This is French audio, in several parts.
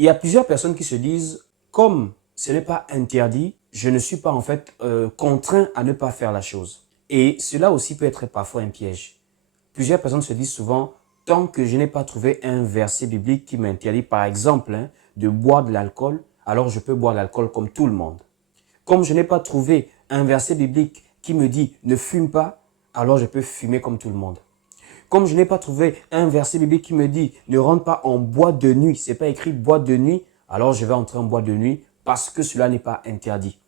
Il y a plusieurs personnes qui se disent, comme ce n'est pas interdit, je ne suis pas en fait contraint à ne pas faire la chose. Et cela aussi peut être parfois un piège. Plusieurs personnes se disent souvent, tant que je n'ai pas trouvé un verset biblique qui m'interdit, par exemple, de boire de l'alcool, alors je peux boire de l'alcool comme tout le monde. Comme je n'ai pas trouvé un verset biblique qui me dit ne fume pas, alors je peux fumer comme tout le monde. Comme je n'ai pas trouvé un verset biblique qui me dit ne rentre pas en boîte de nuit, c'est pas écrit boîte de nuit, alors je vais entrer en boîte de nuit parce que cela n'est pas interdit.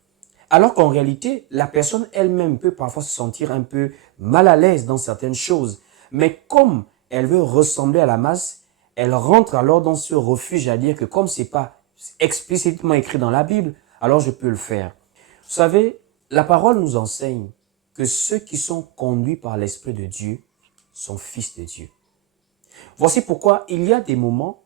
Alors qu'en réalité, la personne elle-même peut parfois se sentir un peu mal à l'aise dans certaines choses. Mais comme elle veut ressembler à la masse, elle rentre alors dans ce refuge à dire que comme c'est pas explicitement écrit dans la Bible, alors je peux le faire. Vous savez, la parole nous enseigne que ceux qui sont conduits par l'Esprit de Dieu sont fils de Dieu. Voici pourquoi il y a des moments,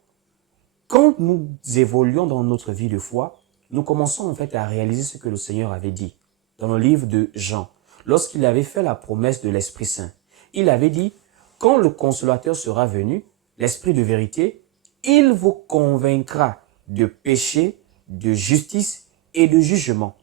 quand nous évoluons dans notre vie de foi, nous commençons en fait à réaliser ce que le Seigneur avait dit dans le livre de Jean, lorsqu'il avait fait la promesse de l'Esprit Saint. Il avait dit, quand le Consolateur sera venu, l'Esprit de vérité, il vous convaincra de péché, de justice et de jugement.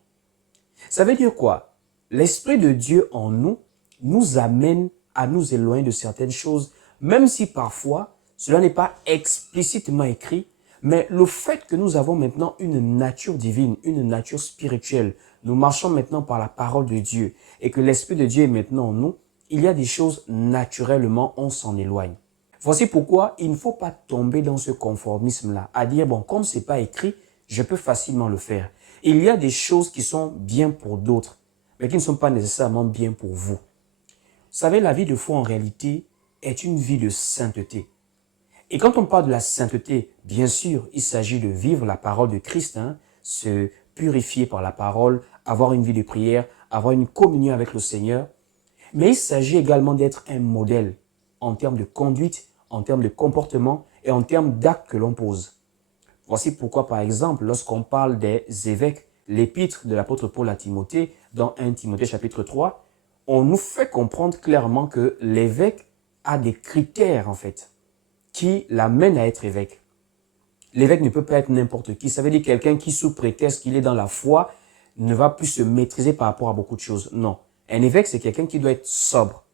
Ça veut dire quoi? L'Esprit de Dieu en nous nous amène à nous éloigner de certaines choses, même si parfois cela n'est pas explicitement écrit, mais le fait que nous avons maintenant une nature divine, une nature spirituelle, nous marchons maintenant par la parole de Dieu et que l'Esprit de Dieu est maintenant en nous, il y a des choses naturellement, on s'en éloigne. Voici pourquoi il ne faut pas tomber dans ce conformisme-là, à dire, bon, comme c'est pas écrit, je peux facilement le faire. Il y a des choses qui sont bien pour d'autres, mais qui ne sont pas nécessairement bien pour vous. Vous savez, la vie de foi en réalité est une vie de sainteté. Et quand on parle de la sainteté, bien sûr, il s'agit de vivre la parole de Christ, se purifier par la parole, avoir une vie de prière, avoir une communion avec le Seigneur. Mais il s'agit également d'être un modèle en termes de conduite, en termes de comportement et en termes d'actes que l'on pose. Voici pourquoi, par exemple, lorsqu'on parle des évêques, l'épître de l'apôtre Paul à Timothée, dans 1 Timothée chapitre 3, on nous fait comprendre clairement que l'évêque a des critères, en fait, qui l'amènent à être évêque. L'évêque ne peut pas être n'importe qui. Ça veut dire quelqu'un qui, sous prétexte qu'il est dans la foi, ne va plus se maîtriser par rapport à beaucoup de choses. Non. Un évêque, c'est quelqu'un qui doit être sobre,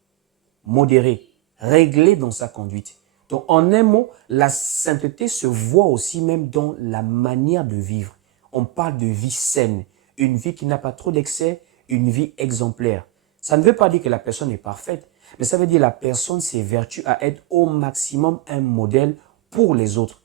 modéré, réglé dans sa conduite. Donc, en un mot, la sainteté se voit aussi même dans la manière de vivre. On parle de vie saine, une vie qui n'a pas trop d'excès, une vie exemplaire. Ça ne veut pas dire que la personne est parfaite, mais ça veut dire que la personne s'évertue à être au maximum un modèle pour les autres.